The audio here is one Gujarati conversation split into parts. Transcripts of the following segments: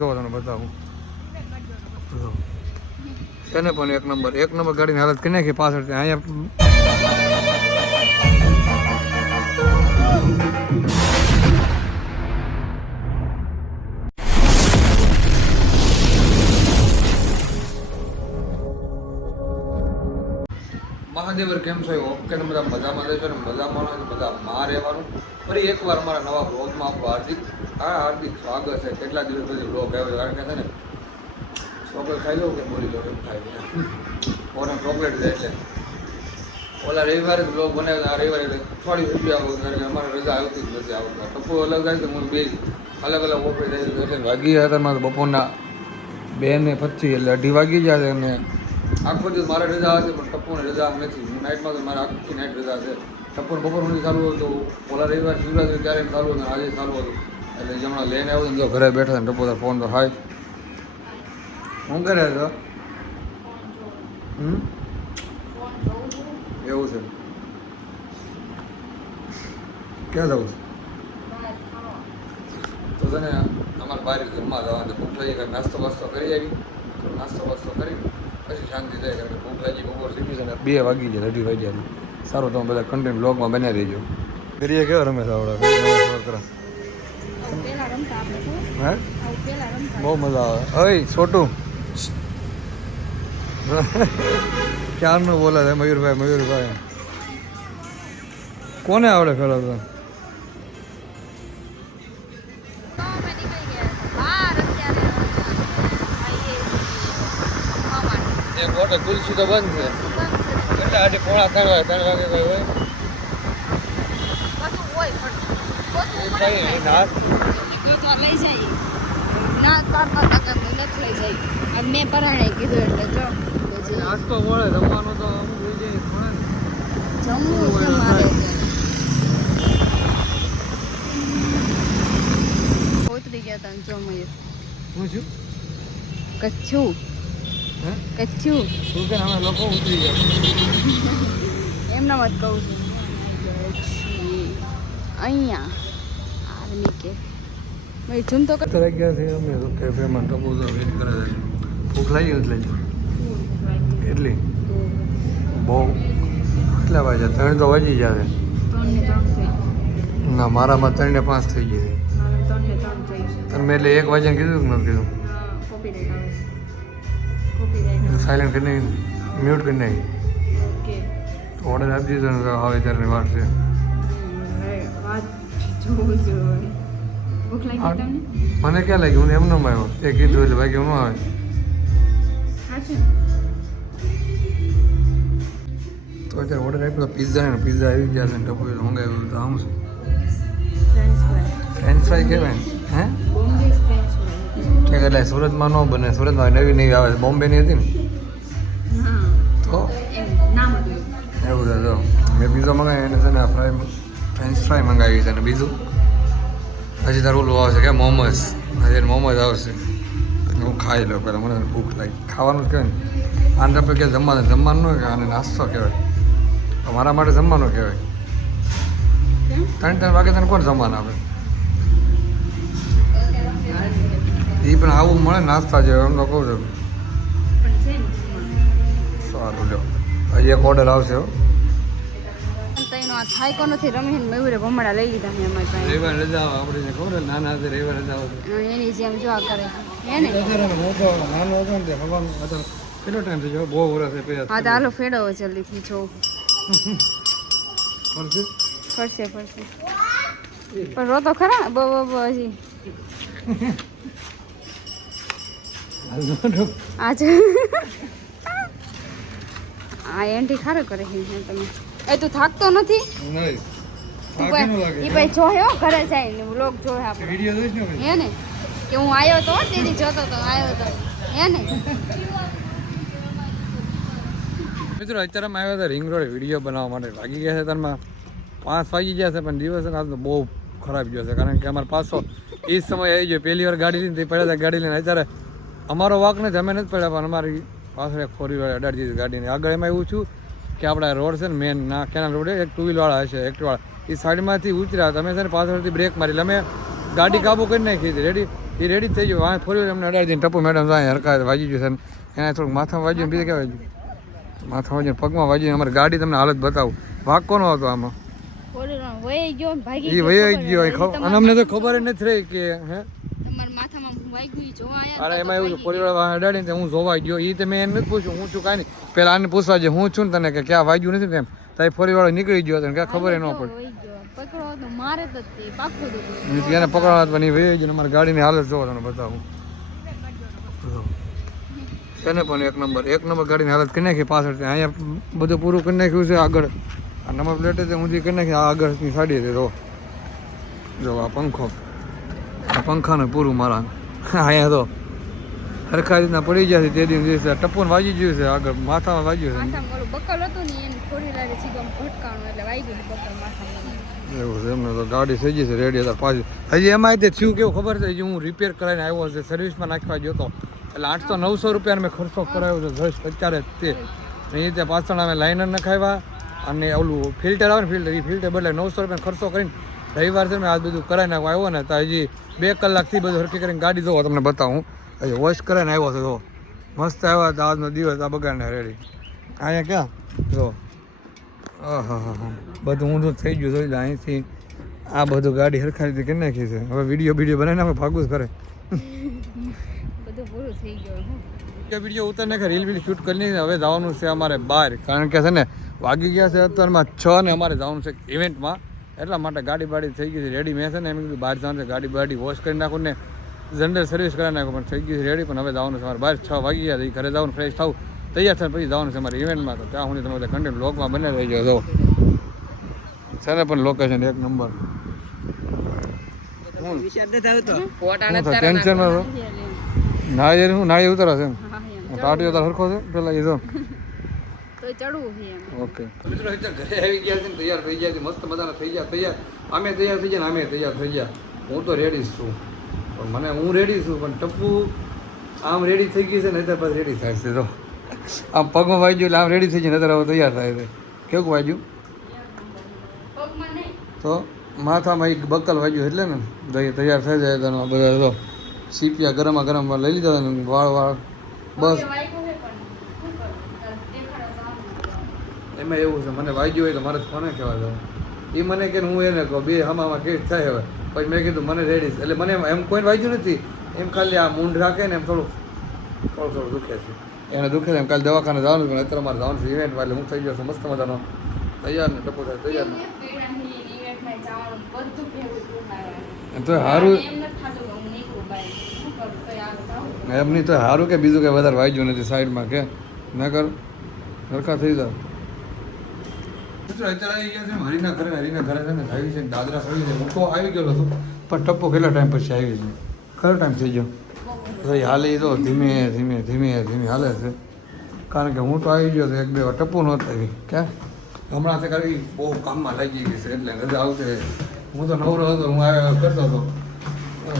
તમને બતાવું એને પણ એક નંબર ગાડીની હાલત કરી નાખી પાછળ અહીંયા મહાદેવર કેમ છો? ઓકે તમે બધા મજામાં રહેશો ને મજામાં બધા માં રહેવાનું. ફરી એકવાર અમારા નવા બ્લોગમાં આપણું હાર્દિક સ્વાગત છે. કેટલા દિવસ પછી બ્લોગ આવ્યો કારણ કે છે ને ચોકલેટ ખાઈ લઉં કે બોલી લો એમ થાય ફોરન ચોકલેટ છે એટલે ઓલા રવિવારે જ બ્લોગ બનાવ્યો. આ રવિવારે અઠવાડિયું વિડીયો આવું કારણ કે અમારે રજા આવતી જ નથી આવતા. ટપ્પુ અલગ જાય તો હું બે અલગ ઓપરી જાય એટલે વાગી ગયા હતા મારે બપોરના 2:25 એટલે 2:30 વાગી ગયા છે. અને આખો દિવસ મારે રજા હતી પણ ટપ્પુને રજા નથી. હું નાઇટમાં તો મારે આખી નાઇટ રજા છે. ટપ્પુને બપોર સુધી ચાલુ હતું. ઓલા રવિવાર શિવરાત્રી ક્યારેક ચાલુ હતું આજે ચાલુ હતું એટલે હમણાં લઈને આવ્યું ને ઘરે બેઠા ને ટપ્પુ ફોન તો હાય હું કરે છો એવું છે ક્યાં જવું તો છે ને અમારે બહાર જમવા જવાનું ભૂખ લાગી કાંઈ નાસ્તો બાસ્તો કરી આવી નાસ્તો બાસ્તો કરી પછી શાંતિ થાય કારણ કે ભૂખ લાગી બપોર સીધી છે ને 2 વાગી જાય 2:30 વાગ્યા સારું તમે બધા કન્ટેન્ટ બ્લોગમાં બનાવી દેજો. કરીએ કેવો રમેશ આવડે હે બહુ મજા આવે. ઓય છોટું ક્યારનું બોલે છે મયુરભાઈ કોને આવડે ફેરવતા? મોટે તુલસી તો બંધ છે એટલે આજે 3:30 વાગે કઈ હોય મેં પરાણે કીધું એટલે જો નાસ્તો મળે જમવાનું તો અમુક જમવું છે મારે ઉતરી ગયા હતા જો મયુર હું છું કચ્છું કચ્છું તું કે અમે લોકો ઉતરી ગયા એમના મત કહું છું અહીંયા આર્મી કે ભાઈ ઝૂમ તો કરી ગયા છે અમે કેફેમાં ટપુ વેટ કરે છે. ભૂખ લાગી એટલે એટલી બહુ કેટલા વાગ્યા 3 તો વાગી ગયા છે. ના મારામાં 3 ને 5 થઈ ગઈ છે. મેં એટલે 1 વાગ્યાને કીધું કે નથી કીધું સાયલેન્ટ કરી નાખી મ્યુટ કરી નાખી ઓર્ડર આપી દીધો ને હવે ત્યારે વાર છે. મને ક્યાં લાગ્યું હું એમને આવ્યો એ કીધું એટલે બાકી હું આવે તો અત્યારે ઓર્ડર આપ્યો પિઝા ને પિઝા આવી ગયા છે ને ટપુ મંગાવ્યું તો આમ છે ફ્રેન્ચ ફ્રાય કહેવાય હે ઠીક એટલે સુરતમાં ન બને સુરતમાં નવી આવે છે બોમ્બેની હતી ને તો એવું છે જો મેં પીઝા મંગાવી એને છે ને ફ્રેન્ચ ફ્રાય મંગાવી છે ને બીજું હજી તારું ઓલું આવશે કે મોમોઝ હજી મોમોઝ આવશે હું ખાઈ લઉં પહેલાં મને ભૂખ લાગી ખાવાનું જ કહેવાય ને આને આપણે કે જમવાનું ન કહેવાય આને નાસ્તો કહેવાય મારા માટે જમવાનો કહેવાય 3 વાગે તને કોણ જમવાનું આપે એ પણ આવું મળે નાસ્તા જેવું એમ તો કહું છું. સારું લો હજી એક ઓર્ડર આવશે હો. થાય કો નથી રમીને મયુરે ભમડા લઈ લીધા મેં અમારી પાસે રવિવાર રજા આવે આપણે ખબર નાના હતા રવિવાર રજા આવે એની જેમ જો આ કરે હે ને મોટો નાનો હતો ને ભગવાન કેટલો ટાઈમ થઈ ગયો બહુ વર્ષ પહેલા હા તો હાલો ફેડવો જલ્દીથી જો ફરશે પણ રોતો ખરા બહુ હજી આજે આ એન્ટી ખારો કરે છે તમે એ તું થાકતો નથી નહીં એ ભાઈ જોયો ઘરે જાય વ્લોગ જોયો આપણે વિડિયો જોઈશ ને હે ને કે હું આવ્યો તો તેની જોતો તો આવ્યો તો હે ને મિત્રો અત્યારે અમે આવ્યા હતા રિંગ રોડ વિડીયો બનાવવા માટે વાગી ગયા છે તારમાં 5 વાગી ગયા છે પણ દિવસ આજ તો બહુ ખરાબ ગયો છે કારણ કે અમારે પાછો એ સમય આવી ગયો પહેલી વાર ગાડી લઈને પડ્યા હતા ગાડી લઈને અત્યારે અમારો વાક નથી અમે નથી પડ્યા પણ અમારી પાછળ એક 4-wheeler અડાડી દીધી ગાડીને આગળ એમાં એવું છું કે આપણા રોડ છે ને મેન ના કેનાલ રોડ એક 2 વ્હીલવાળા હશે એક્ટિવાળા એ સાઈડમાંથી ઉતર્યા તમે છે ને પાછળથી બ્રેક મારી એટલે અમે ગાડી કાબુ કરી નાખી હતી રેડી એ રેડી થઈ ગયું વાંહે ફોરી એમને અડાડી દઈને ટપુ મેડમ ત્યાં હરકા વાજી ગયું છે એને થોડુંક માથામાં વાગ્યું ને બીજું ક્યાં વાગ્યું માથામાં વાગ્યું પગમાં વાગ્યું અમારી ગાડી તમને હાલત બતાવું ભાગ કોનો હતો આમાં વહી ગયો ને ભાગી એ વહી ગયો અને અમને તો ખબર જ નથી રહી કે હે તમારા માથામાં વાગ્યું ઈ જોવા આયા અરે એમાં એવું છે ફોરીવાળા અડાડીને હું જોવા ગયો એ તો મેં એને નથી પૂછ્યું હું છું કાંઈ નહીં પહેલાં આને પૂછવા જે હું છું ને તને કે ક્યાં વાગ્યું નથી તેમ તારી ફોરીવાળો નીકળી ગયો તને ક્યાં ખબર ન પડી વહી ગયો પકડો તો મારે તો તે પાકું દુખે એને પકડવા પણ એ વહી ગયો અમારી ગાડીની હાલત જોવો તમને બતાવું તેને પણ એક નંબર ગાડીની હાલત કરી નાખી પાછળ અહીંયા બધું પૂરું કરી નાખ્યું છે આગળ આ નંબર પ્લેટ છે ઊંધી કરી નાખી આ આગળની સાડી હતી જો આ પંખાનું પૂરું મારા અહીંયા તો હરખા રીતના પડી ગયા છે તે દિવસે ટપ્પુને વાગી ગયું છે આગળ માથામાં વાગ્યું છે માથામાં ઓલું બકલ હતું ને એને થોડી લારે સીધો ભટકાણું એટલે વાગ્યું છે બકલ માથામાં એવું છે એમને તો ગાડી થઈ ગઈ છે રેડી હતા પાછી હજી એમાં તે થયું કેવું ખબર છે હજી હું રિપેર કરાવીને આવ્યો છે સર્વિસમાં નાખવા ગયો હતો એટલે 800-900 રૂપિયાનો મેં ખર્ચો કરાવ્યો છે જસ્ટ અત્યારે તે એ રીતે પાછળ અમે લાઇનર નખાવ્યા અને ઓલું ફિલ્ટર આવે ને એ ફિલ્ટર બદલે 900 રૂપિયાનો ખર્ચો કરીને રવિવાર છે મેં આ બધું કરાવી નાખવા આવ્યો ને તો હજી 2 કલાકથી બધું હરકી કરીને ગાડી જોવો તમને બતાવું હજી વોશ કરાવીને આવ્યો છે જો મસ્ત આવ્યા હતા આજનો દિવસ આ બગાડને રેડી અહીંયા ક્યાં જો હા બધું ઊંધું થઈ ગયું જોઈ લે અહીંથી આ બધું ગાડી હરખાઈ કરી નાખી છે હવે વિડીયો બનાવીને આપણે ભાગવું જ કરે બધું પૂરું થઈ ગયું વિડીયો ઉતાર નાખે રીલ શૂટ કરી લઈને હવે જવાનું છે અમારે બહાર કારણ કે છે ને વાગી ગયા છે અત્યારમાં 6 ને અમારે જવાનું છે ઇવેન્ટમાં એટલા માટે ગાડી થઈ ગઈ છે રેડી મેં છે ને એમ કીધું બહાર જવાનું છે ગાડી વોશ કરી નાખું ને જનરલ સર્વિસ કરાવી નાખું પણ થઈ ગઈ છે રેડી પણ હવે જવાનું છે અમારે બહાર 6 વાગી ગયા ઘરે જવાનું ફ્રેશ થવું તૈયાર થાય પછી જવાનું છે અમારે ઇવેન્ટમાં તો ત્યાં સુધી તમે બધા કન્ટેન્ટ બ્લોગમાં બને રહી ગયો છે ને પણ લોકેશન એક નંબર ટેન્શનમાં છો નાળી ઉતારો છે એમ ટાટીઓ તાર સરખો છે પેલા એ જો ઓકે મિત્રો ઘરે આવી ગયા છે ને તૈયાર થઈ ગયા છે મસ્ત મજાના થઈ ગયા તૈયાર અમે તૈયાર થઈ ગયા ને અમે તૈયાર થઈ ગયા હું તો રેડી છું પણ હું રેડી છું પણ ટપ્પુ આમ રેડી થઈ ગઈ છે ને અત્યારે પાછું રેડી થાય છે તો આમ પગમાં વાગ્યું એટલે આમ રેડી થઈ જાય ને અત્યારે હવે તૈયાર થાય છે કેવું વાગ્યું તો માથામાં એક બકલ વાગ્યું એટલે ને તૈયાર થઈ જાય તો બધા તો સીપિયા ગરમ લઈ લીધા ને વાળ બસ એમાં એવું છે મને વાગ્યું હોય તો મારે કોને કહેવા જાવ એ મને કે હું એને કહું બે હમામાં કેવી થાય હવે પછી મેં કીધું મને રેડી એટલે મને એમ કોઈને વાગ્યું નથી એમ ખાલી આ મૂંઢ રાખે ને એમ થોડું દુખે છે એને દુખે છે એમ કાલે દવાખાને જવાનું પણ અત્યારે મારે જવાનું છે ઇવેન્ટમાં એટલે હું થઈ ગયો છું મસ્ત મજાનો તૈયાર ને ટપો થાય તૈયાર ને તો સારું એમ નહીં તો સારું કે બીજું કંઈ વધારે વાગ્યું નથી સાઈડમાં કે ના કર સરખા થઈ જાવ અત્યારે આવી ગયા છે હરીના ઘરે છે ને આવી છે દાદરા આવી છે હું તો આવી ગયો હતો પણ ટપ્પો કેટલા ટાઈમ પછી આવી છે ખરો ટાઈમ થઈ ગયો ભાઈ હાલે તો ધીમે હાલે છે કારણ કે હું તો આવી ગયો હતો 1-2 વાર ટપ્પુ નહોતો આવી ક્યાં હમણાં તો કરી બહુ કામમાં લાગી ગઈ છે એટલે રજા આવશે હું તો નવરો હતો હું આવ્યો કરતો હતો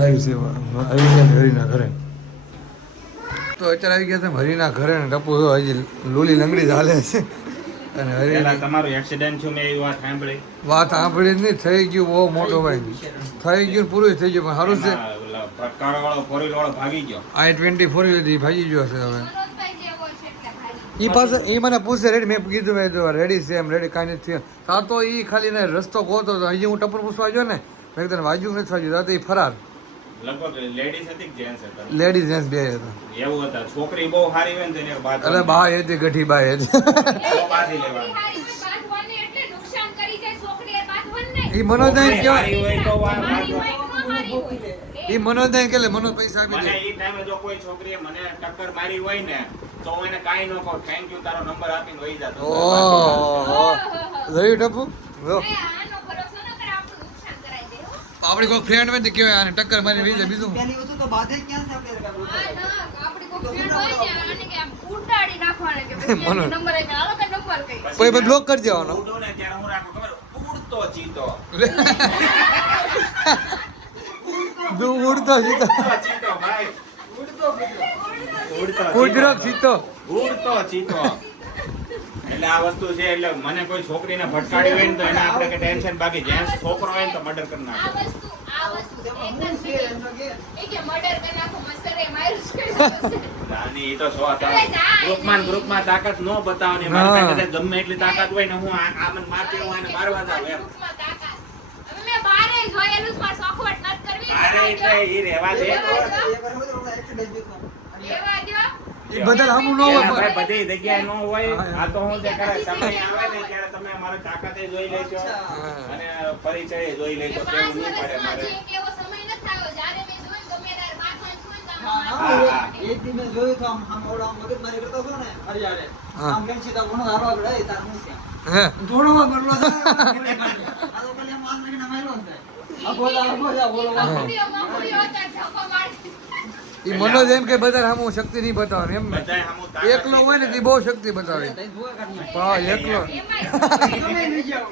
આવી છે આવી ગયા હરીના ઘરે તો અત્યારે આવી ગયા છે હરીના ઘરે ને ટપ્પુ હજી લૂલી લંગડી ચાલે છે અને હરી તમારું એક્સિડન્ટ થયું મેં એવી વાત સાંભળી નહીં થઈ ગયું બહુ મોટો ભાઈ થઈ ગયું પૂરું થઈ ગયું પણ સારું છે ભાગી ગયો I-20 4 ભાગી ગયો છે હવે એ પાસે એ મને પૂછે રેડી મેં કીધું મેં રેડી છે એમ રેડી કાંઈ નથી થયું તો એ ખાલી ને રસ્તો ગોતો હતો હજી હું ટપર પૂછવા ગયો ને મેં તને વાજ્યું નથી વાજ્યું તો એ ફરાર લગભગ લેડીઝ હતી કે જેન્ટ્સ હતા લેડીઝ જેન્ટ્સ બે હતા એવું હતા છોકરી બહુ સારી હોય ને તેને બાદ અરે બા હતી ગઠી બા હતી પાછી લેવાની એ મનોજને સારી હોય તો એ મનોજને કે મનોજ પૈસા આપી મને દે એ ટાઈમે જો કોઈ છોકરીએ મને ટક્કર મારી હોય ને તો હું એને કાંઈ ન કહું થેન્ક યુ તારો નંબર આપીને વહી જાતો ઓહો જોયું ટપુ જો આપણી કોઈ ફ્રેન્ડ હોય તો કેવાય આને ટક્કર મારી વહી જાય બીજું પેલી વસ્તુ તો બાધે ક્યાં છે પછી બ્લોક કરી દેવાનો ઉડો ને ત્યારે હું રાખું ખબર ઉડતો ચીતો ઉડતો જીતો ચીતો ભાઈ ગુજરાત જીતો ઉડતો ચીતો એટલે આ વસ્તુ છે એટલે મને કોઈ છોકરીને ભટકાડી હોય ને તો એને આપણે કે ટેન્શન બાકી જેન્ટ્સ છોકરો હોય ને તો મર્ડર કરી નાખે આ વસ્તુ આની ઈ તો ગ્રુપમાં તાકાત ન બતાવવાની મારી પાસે કદાચ ગમે એટલી તાકાત હોય ને હું આ મને મારતી હું આને મારવા જાઉં એમ અરે એટલે ઈ રહેવા દે એ બધા સામું ન હોય ભાઈ બધી જગ્યાએ ન હોય આ તો હું જે કરે સમય આવે ને ત્યારે તમે મારો તાકાતે જોઈ લેજો અને પરિચય જોઈ લેજો કેવું નહીં પડે મારે એક દી મેં જોયું તો આમ ઓલા મગજમારી કરતો હતો ને હરિયારે આમ કેમ સીધા ગુણો હારો આગળ આવી તાર હું છે હે જોડોમાં બરલો છે આ તો કલે માર નાખીને માર્યો ને આ બોલા બોલો ઈ મનોજ એમ કે બધા સામું શક્તિ નહીં બતાવે એમ ને બધાય સામું તાકાત એકલો હોય ને તે બહુ શક્તિ બતાવે તઈ જોવા કાઢ હા એકલો ગમે ઈ જાવ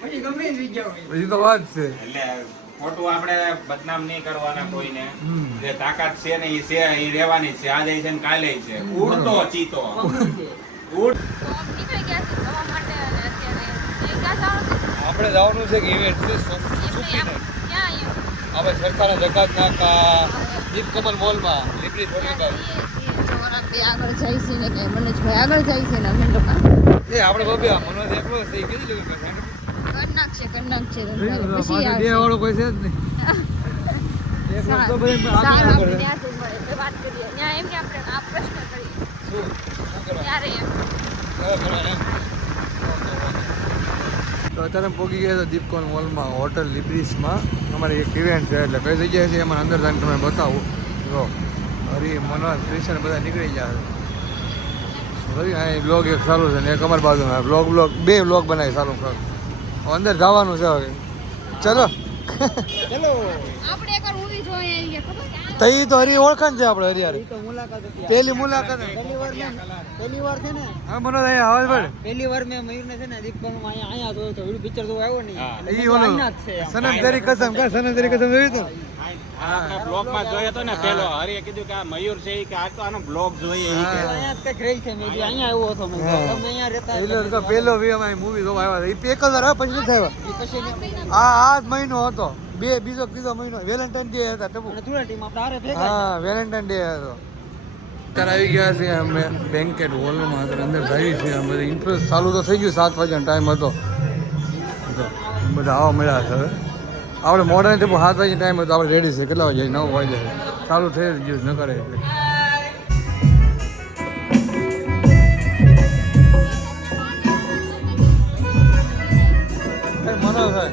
પછી ગમે ઈ જાવ હજી તો વાત છે એટલે ખોટું આપણે બદનામ નહીં કરવાના કોઈને જે તાકાત છે ને ઈ છે ઈ રહેવાની છે આજે છે ને કાલે છે ઉડતો ચીતો ઉડ નીકળી ગયા છે જવા માટે અને અત્યારે આપણે જવાનું છે કે ઇવેન્ટ છે ક્યાં આવ્યું આપણે સરકારના જકાત નાકા દીપકમલ મોલમાં લીબડી થોડી આગળ જાય છે ને કે મને આગળ જાય છે ને અમે લોકો એ આપણે બબે મનોજ એકલો છે એ કીધું કે કન્નાક છે પછી બે વાળો કોઈ છે જ નહીં એકલો તો ભાઈ સારું આપણે આપણે ત્યાંથી મળે વાત કરીએ ત્યાં એમ કે આપણે આ પ્રશ્ન કરીએ ત્યારે એમ તો અત્યારે પોગી ગયા તો દીપકોન મોલમાં હોટલ લિબ્રિસમાં અમારી એક ઇવેન્ટ છે એટલે કઈ જગ્યાએ છે એમાં અંદર જઈને તમે બતાવું જો હરી મનોજ ક્રિશન બધા નીકળી ગયા છે હરી અહીં બ્લોગ એક સારું છે ને એક અમારી બાજુમાં બ્લોગ બે બ્લોગ બનાવી સારું ખરું અંદર જવાનું છે હવે ચલો આપણે એકવાર મૂવી જોઈ આવીએ ખબર છે તઈ તો હરી ઓળખાણ છે આપણે હરિયારે તો મુલાકાત હતી પહેલી મુલાકાત પહેલી વાર છે ને હા મનોજ અહીંયા આવે પડે પહેલી વાર મેં મયુરને છે ને દીપકમાં અહીંયા જોયો તો વિડિયો પિક્ચર જોવા આવ્યો નહીં એટલે ઈ મેં ઓલો અહીંયા જ છે એમ. સનમ તેરી કસમ કા સનમ તેરી કસમ જોયું તું આપણે બ્લોગમાં જોયો તો ને પેલો હરીએ કીધું કે આ મયુર છે ઈ કે આ તો આનો બ્લોગ જોઈએ ઈ કે અહીંયા જ કંઈક રહી છે મેં કીધું અહીંયા આવ્યો હતો મેં કીધું, તમે અહીંયા રહેતા એટલે તો પેલો વી અમે મૂવી જોવા આવ્યા હતા એ એક જ વાર પછી નથી આવ્યા ઈ પછી નહીં. આ જ મહિનો હતો બીજો ત્રીજો મહિનો વેલેન્ટાઇન ડે હતા ટપુ અને ધૂળેટીમાં આપણે હારે ભેગા હા વેલેન્ટાઇન ડે હતો અત્યારે આવી ગયા છે અમે બેન્કેટ હોલમાં અત્યારે અંદર જઈએ છીએ અમે બધું ઇન્ટરેસ્ટ ચાલુ તો થઈ ગયું 7 વાગ્યાનો ટાઈમ હતો તો બધા આવા મળ્યા છે હવે આપણે મોડર્ન ટેપો 7 વાગે ટાઈમ હતો આપણે રેડી છે કેટલા વાગે 9 વાગે ચાલુ થઈ જ ગયું ન કરે એટલે મનો થાય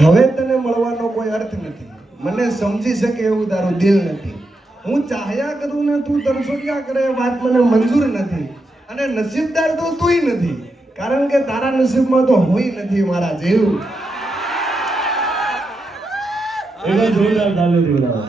હવે તને મળવાનો કોઈ અર્થ નથી, મને સમજી શકે એવું તારું દિલ નથી. હું ચાહ્યા કરું ને તું તરસોડિયા કરે એ વાત મને મંજૂર નથી. અને નસીબદાર તો તુંય નથી, કારણ કે તારા નસીબમાં તો હુંય નથી મારા જેવ. એવા જોરદાર તાલી દીવડાવો.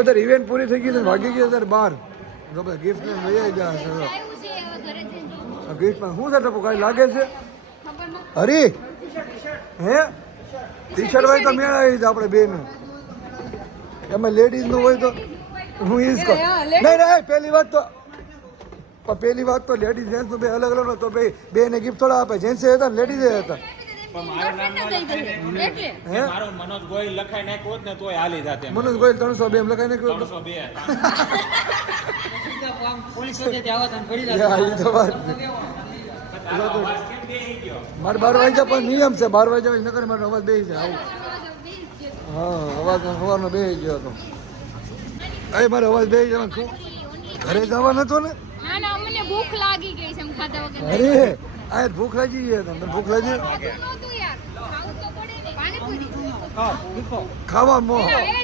તો તારે ઇવેન્ટ પૂરી થઈ ગઈ છે ભાગી ગયા તારે બહાર તો ભાઈ ગિફ્ટ ને લઈ આવી ગયા છે આવ્યું છે હવે ઘરે જઈને જોઉં. ગિફ્ટમાં શું છે ટપુ કાંઈ લાગે છે ખબર નથી. હરી હે ટી શર્ટ હોય તો મેળ આવી આપણે બેન એમાં લેડીઝનું હોય તો હું ઈજ કહું નહીં નહીં પહેલી વાત તો લેડીઝ જેન્ટ્સ બે અલગ અલગ તો બે ને ગિફ્ટ થોડા આપે જેન્ટ્સ હતા ને લેડીઝ હતા એટલે હે મારો મનોજ ગોયલ લખાઈ નાખ્યો હોત ને તોય હાલી જાતે મનોજ ગોયલ 302 એમ લખાઈને કહ્યું 302 પોલીસ વચ્ચે આવા તને પડી યા એ તો વાત છે. તારો અવાજ કેમ બેહી ગયો મારે 12 વાગ્યા પણ નિયમ છે 12 વાગ્યા નકર મારો અવાજ બેસી જાય આવું હા અવાજ સવારનો બેસી ગયો હતો એ મારો અવાજ બેસી જવાનો શું ઘરે જવાનો હતો ને ના ના મને ભૂખ લાગી ગઈ છે એમ ખાધા વગર અરે આ ભૂખ લાગી ગઈ તમને ભૂખ લાગી ખાધું નહોતું યાર ખાવું તો પડે ને પાણીપુરી ખાવા મોહ એ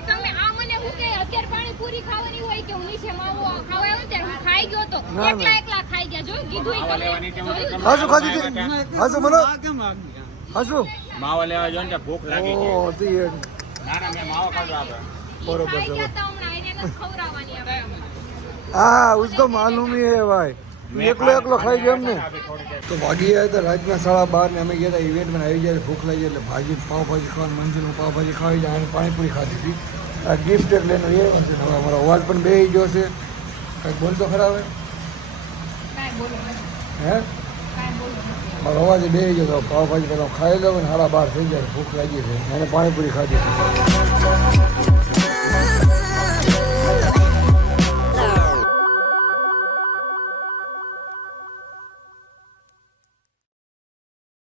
તમે આ મને હું કે અત્યારે પાણીપુરી ખાવાની હોય કે હું નીચે માવો ખાવા આવ્યો ત્યારે હું ખાઈ ગયો તો ના. એકલા ખાઈ ગયા જોયું કીધું ઈ માવા લેવાની તમે ટેવ જોયું? હાસુ ખાધી હતી હાસુ મને કેમ આગી હાસુ માવા લેવા જો ને ભૂખ લાગી ગઈ ઓ તી ના ના મેં માવો ખાધો આપણે બરોબર ખાઈ છે ગયા તા હમણાં એને નથી ખવડાવવાની આપણે હા उसको मालूम ही है भाई એકલો ખાઈ ગયો એમને તો ભાગી ગયા હતા રાતના 12:30 ને અમે ગયા હતા ઇવેન્ટમાં આવી જાય ભૂખ લાગી એટલે ભાજી પાવભાજી ખાવાનું મંજૂરનું પાવભાજી ખાવી જાય અને પાણીપુરી ખાધી હતી આ ગિફ્ટ એટલે એનો એ છે હવે અમારો અવાજ પણ બેસી ગયો છે કંઈક બોલતો ખરા હવે કાંઈ બોલો હે કાંઈ બોલો મારો અવાજ બેસી ગયો તો પાવભાજી પહેલાં ખાઈ લઉં ને 12:30 થઈ જાય ભૂખ લાગી છે અને પાણીપુરી ખાધી છે